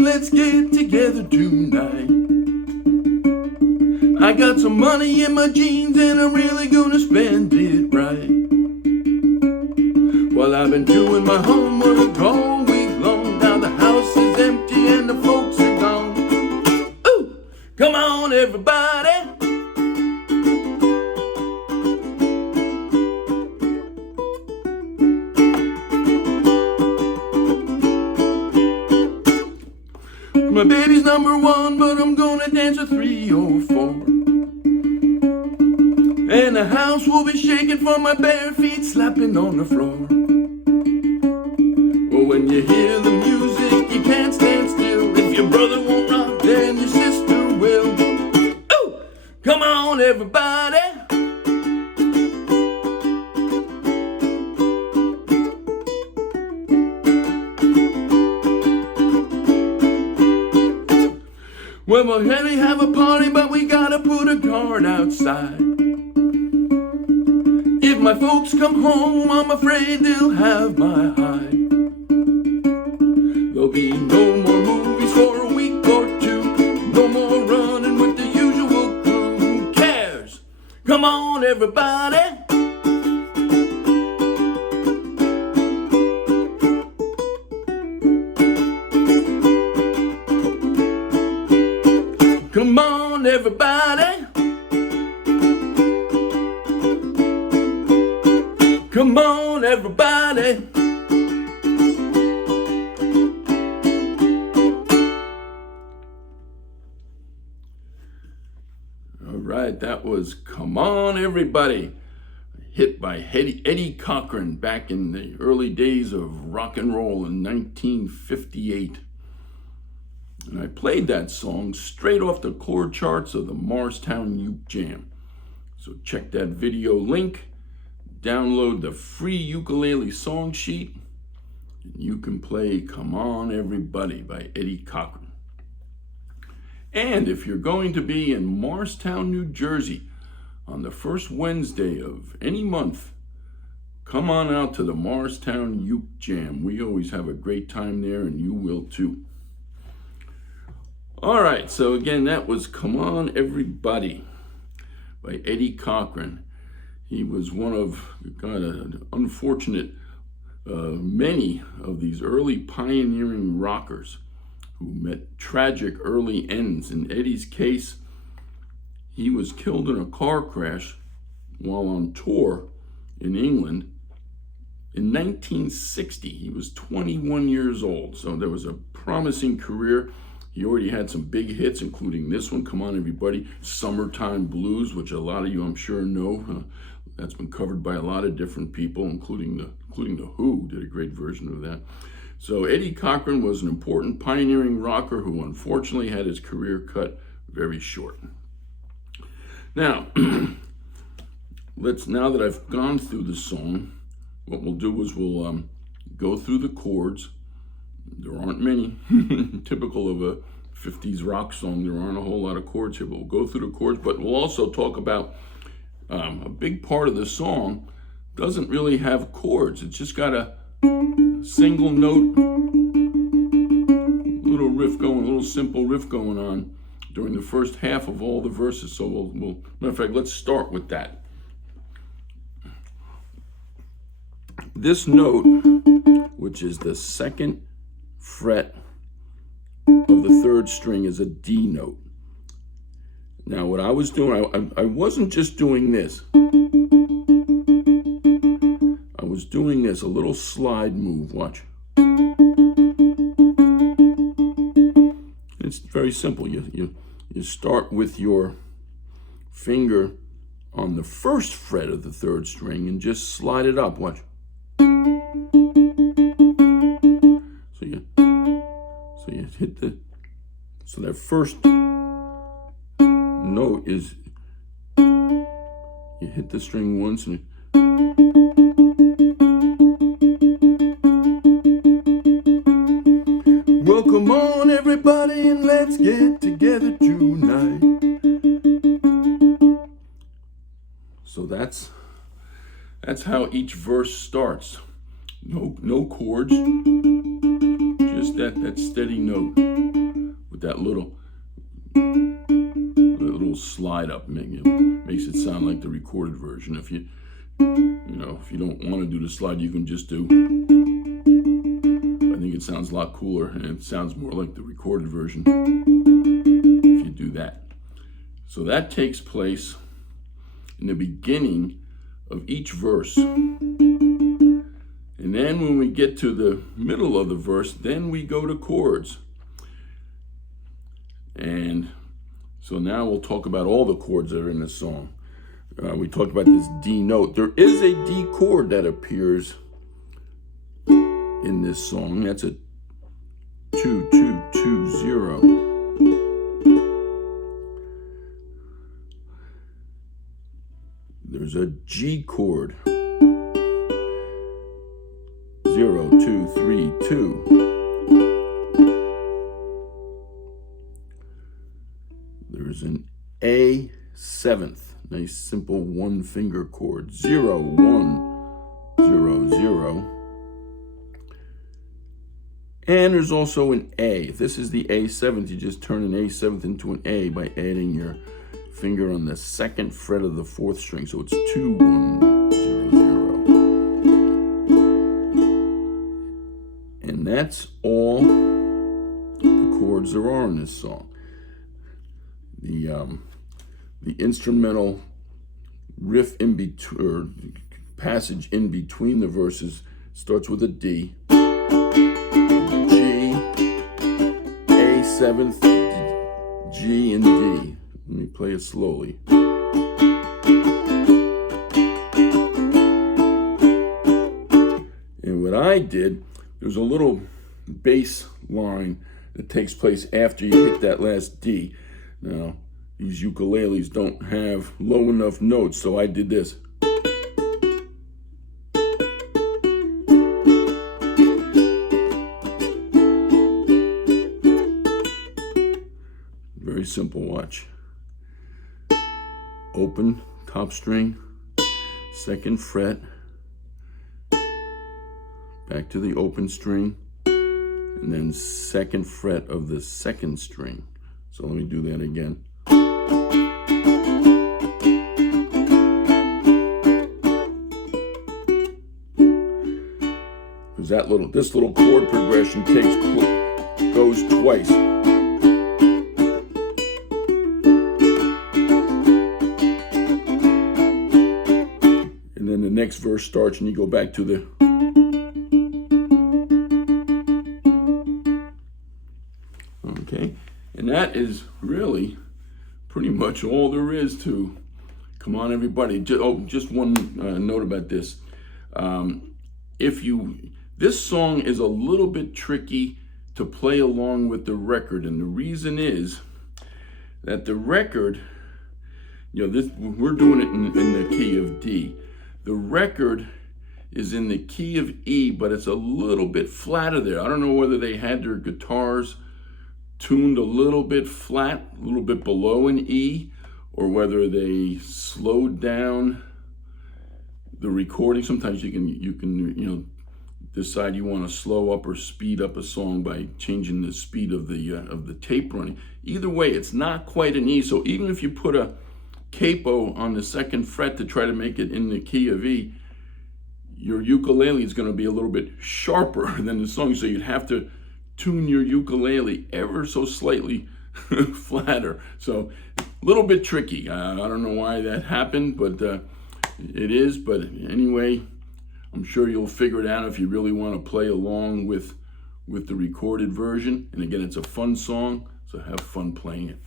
Let's get together tonight. I got some money in my jeans and I'm really gonna spend it right. Well, I've been doing my homework all week long. Now the house is empty and the folks are gone. Ooh, come on everybody. My baby's number one, but I'm gonna dance a 3 or 4. And the house will be shaking from my bare feet slapping on the floor. Well, when you hear the music, you can't stand still. If your brother won't rock, then your sister will. Ooh, come on everybody. Well, we'll really have a party, but we gotta put a guard outside. If my folks come home, I'm afraid they'll have my hide. There'll be no more movies for a week or two. No more running with the usual crew. Who cares? Come on, everybody. Come on, everybody. Come on, everybody. All right, that was Come On, Everybody, hit by Eddie Cochran back in the early days of rock and roll in 1958. And I played that song straight off the chord charts of the Morristown Uke Jam. So check that video link, download the free ukulele song sheet, and you can play Come On Everybody by Eddie Cochran. And if you're going to be in Morristown, New Jersey on the first Wednesday of any month, come on out to the Morristown Uke Jam. We always have a great time there, and you will too. All right, so again, that was Come On Everybody by Eddie Cochran. He was one of, an unfortunate, many of these early pioneering rockers who met tragic early ends. In Eddie's case, he was killed in a car crash while on tour in England in 1960. He was 21 years old, so there was a promising career. He already had some big hits, including this one, Come On Everybody, Summertime Blues, which a lot of you I'm sure know. That's been covered by a lot of different people, including the Who did a great version of that. So Eddie Cochran was an important pioneering rocker who unfortunately had his career cut very short. Now, now that I've gone through the song, what we'll do is we'll go through the chords. There aren't many. Typical of a 50s rock song, there aren't a whole lot of chords here, but we'll go through the chords. But we'll also talk about a big part of the song doesn't really have chords. It's just got a single note, little simple riff going on during the first half of all the verses. So matter of fact, let's start with that. This note, which is the second fret of the third string, is a D note. Now what I was doing, I wasn't just doing this. I was doing this, a little slide move, watch. It's very simple. You start with your finger on the first fret of the third string and just slide it up, watch. So you hit so that first note is, you hit the string once and let's get together tonight. So that's how each verse starts. No chords, just that steady note with that little slide up. Makes it sound like the recorded version. If you don't want to do the slide, you can just do. I think it sounds a lot cooler, and it sounds more like the recorded version if you do that. So that takes place in the beginning of each verse. And then when we get to the middle of the verse, then we go to chords. And so now we'll talk about all the chords that are in this song. We talked about this D note. There is a D chord that appears in this song. That's a 2-2-2-0. There's a G chord. 0-2-3-2. There's an A seventh, nice simple one finger chord. 0-1-0-0. And there's also an A. If this is the A seventh, you just turn an A seventh into an A by adding your finger on the second fret of the fourth string. So it's 2-1-0-0. And that's all the chords there are in this song. The instrumental riff in between, or passage in between the verses, starts with a D, G, A seventh, G, and D. Let me play it slowly. And what I did, there's a little bass line that takes place after you hit that last D. Now, these ukuleles don't have low enough notes, so I did this. Very simple, watch. Open, top string, second fret, back to the open string, and then second fret of the second string. So let me do that again. Because this little chord progression goes twice. And then the next verse starts and you go back to the. Okay. And that is really pretty much all there is to Come On Everybody. Just one note about this. This song is a little bit tricky to play along with the record, and the reason is that the record, we're doing it in the key of D. The record is in the key of E, but it's a little bit flatter there. I don't know whether they had their guitars tuned a little bit flat, a little bit below an E, or whether they slowed down the recording. Sometimes you can decide you want to slow up or speed up a song by changing the speed of the tape running. Either way, it's not quite an E. So even if you put a capo on the second fret to try to make it in the key of E, your ukulele is going to be a little bit sharper than the song. So you'd have to tune your ukulele ever so slightly flatter. So a little bit tricky. I don't know why that happened, but it is. But anyway, I'm sure you'll figure it out if you really want to play along with the recorded version. And again, it's a fun song, so have fun playing it.